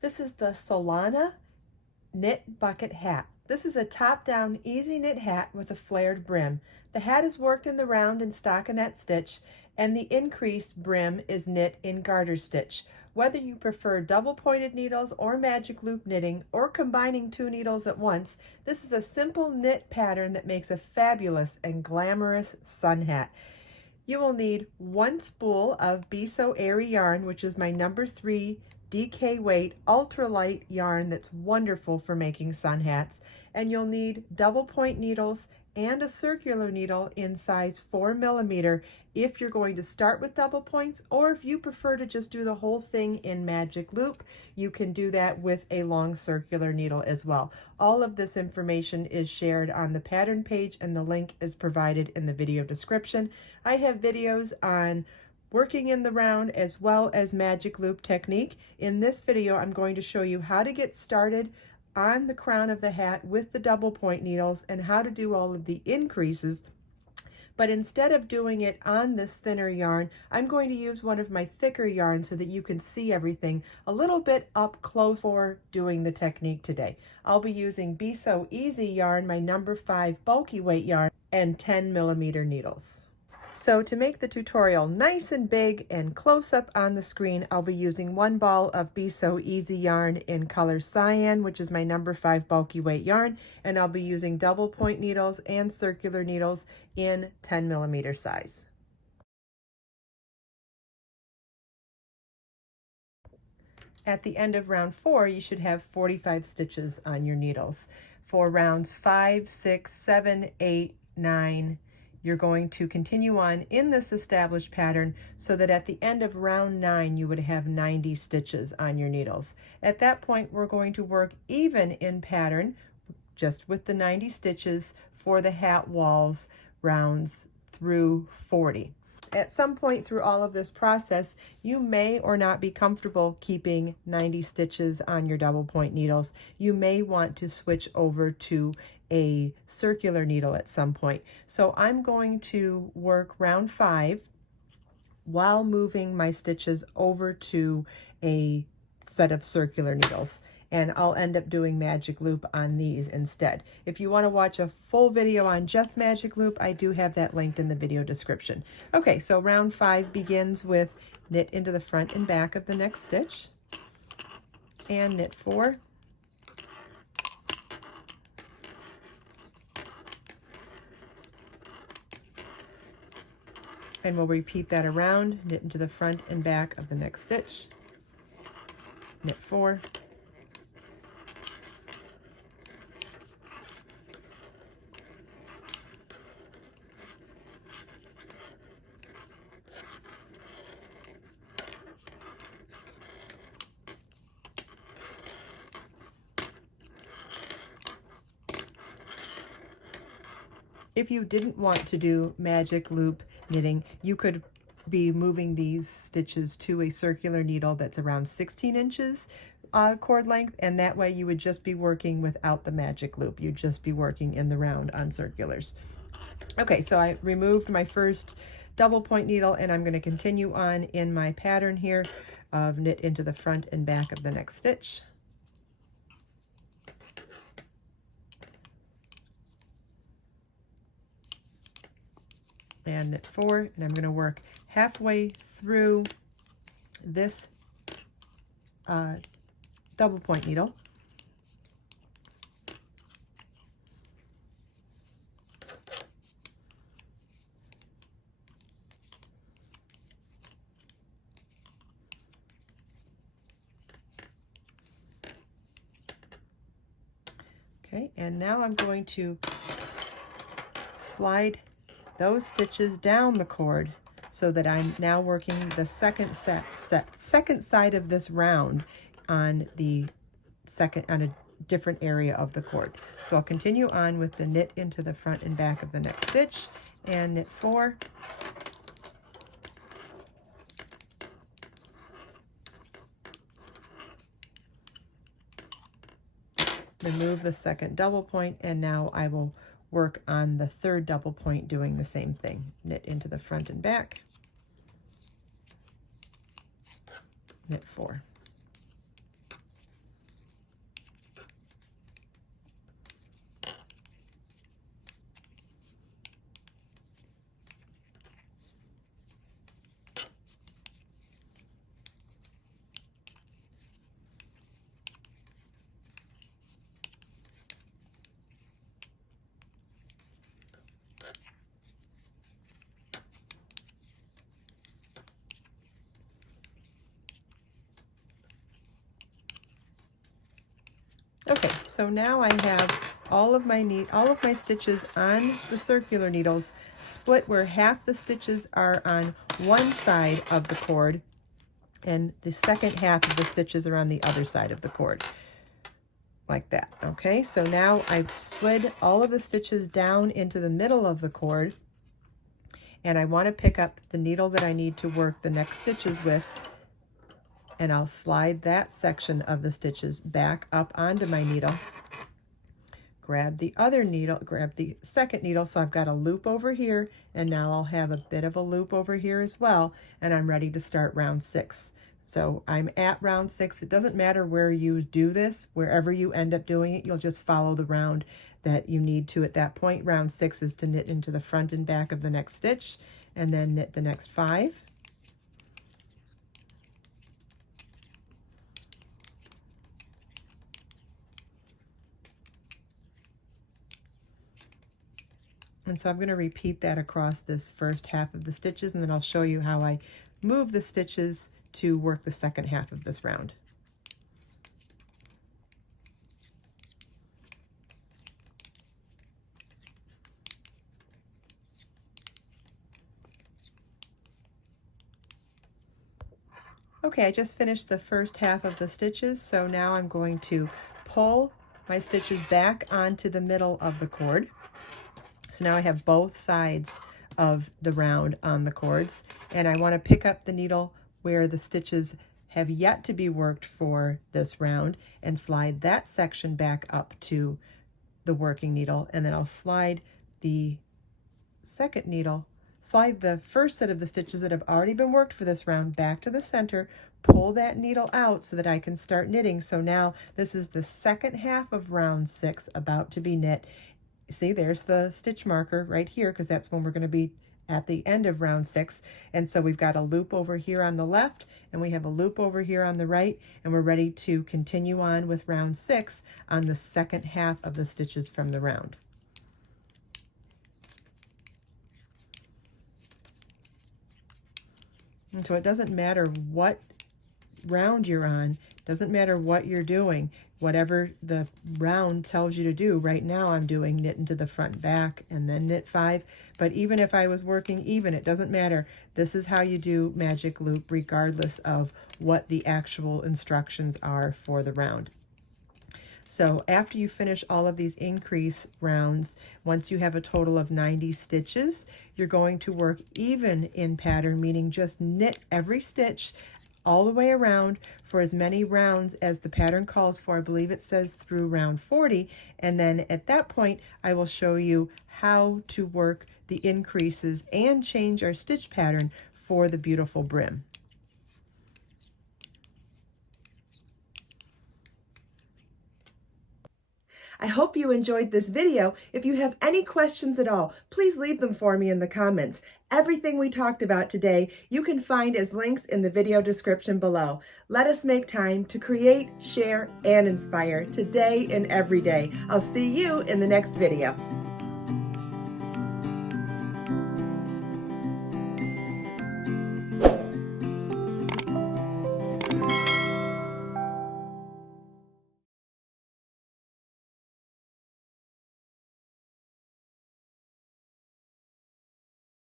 This is the Solana knit bucket hat. This is a top-down easy knit hat with a flared brim. The hat is worked in the round and stockinette stitch, and the increased brim is knit in garter stitch. Whether you prefer double pointed needles or magic loop knitting or combining two needles at once, this is a simple knit pattern that makes a fabulous and glamorous sun hat. You will need one spool of Be So Airy yarn, which is my number 3 DK weight ultralight yarn that's wonderful for making sun hats, and you'll need double point needles and a circular needle in size 4mm if you're going to start with double points, or if you prefer to just do the whole thing in magic loop, you can do that with a long circular needle as well. All of this information is shared on the pattern page, and the link is provided in the video description. I have videos on working in the round as well as magic loop technique. In this video, I'm going to show you how to get started on the crown of the hat with the double point needles and how to do all of the increases. But instead of doing it on this thinner yarn, I'm going to use one of my thicker yarns so that you can see everything a little bit up close for doing the technique today. I'll be using Be So Easy yarn, my number 5 bulky weight yarn, and 10mm needles. So to make the tutorial nice and big and close up on the screen, I'll be using one ball of Be So Easy yarn in color cyan, which is my number 5 bulky weight yarn, and I'll be using double point needles and circular needles in 10mm size. At the end of round 4, you should have 45 stitches on your needles. For rounds 5, 6, 7, 8, 9, you're going to continue on in this established pattern so that at the end of round 9 you would have 90 stitches on your needles. At that point, we're going to work even in pattern just with the 90 stitches for the hat walls rounds through 40. At some point through all of this process, you may or not be comfortable keeping 90 stitches on your double point needles. You may want to switch over to a circular needle at some point. So I'm going to work round 5 while moving my stitches over to a set of circular needles, and I'll end up doing magic loop on these instead. If you want to watch a full video on just magic loop, I do have that linked in the video description. Okay, so round 5 begins with knit into the front and back of the next stitch and knit 4, and we'll repeat that around, knit into the front and back of the next stitch, knit 4, if you didn't want to do magic loop knitting, you could be moving these stitches to a circular needle that's around 16 inches cord length, and that way you would just be working without the magic loop. You'd just be working in the round on circulars. Okay, so I removed my first double point needle, and I'm going to continue on in my pattern here of knit into the front and back of the next stitch. And knit 4, and I'm going to work halfway through this double point needle. Okay, and now I'm going to slide those stitches down the cord so that I'm now working the second side of this round on a different area of the cord. So I'll continue on with the knit into the front and back of the next stitch and knit 4, remove the second double point, and now I will work on the third double point doing the same thing. Knit into the front and back, knit 4. Okay, so now I have all of my stitches on the circular needles split where half the stitches are on one side of the cord and the second half of the stitches are on the other side of the cord, like that. Okay, so now I've slid all of the stitches down into the middle of the cord, and I want to pick up the needle that I need to work the next stitches with, and I'll slide that section of the stitches back up onto my needle. Grab the other needle, grab the second needle, so I've got a loop over here, and now I'll have a bit of a loop over here as well, and I'm ready to start round 6. So I'm at round 6. It doesn't matter where you do this, wherever you end up doing it, you'll just follow the round that you need to at that point. Round 6 is to knit into the front and back of the next stitch, and then knit the next 5. And so I'm going to repeat that across this first half of the stitches, and then I'll show you how I move the stitches to work the second half of this round. Okay, I just finished the first half of the stitches, so now I'm going to pull my stitches back onto the middle of the cord. So now I have both sides of the round on the cords, and I want to pick up the needle where the stitches have yet to be worked for this round and slide that section back up to the working needle, and then I'll slide the second needle, slide the first set of the stitches that have already been worked for this round back to the center, pull that needle out so that I can start knitting. So now this is the second half of round 6 about to be knit. See, there's the stitch marker right here, because that's when we're going to be at the end of round 6. And so we've got a loop over here on the left, and we have a loop over here on the right, and we're ready to continue on with round 6 on the second half of the stitches from the round. And so it doesn't matter what round you're on, doesn't matter what you're doing, whatever the round tells you to do. Right now I'm doing knit into the front back and then knit 5, but even if I was working even, it doesn't matter. This is how you do magic loop regardless of what the actual instructions are for the round. So after you finish all of these increase rounds, once you have a total of 90 stitches, you're going to work even in pattern, meaning just knit every stitch all the way around for as many rounds as the pattern calls for. I believe it says through round 40, and then at that point I will show you how to work the increases and change our stitch pattern for the beautiful brim. I hope you enjoyed this video. If you have any questions at all, please leave them for me in the comments. Everything we talked about today, you can find as links in the video description below. Let us make time to create, share, and inspire today and every day. I'll see you in the next video.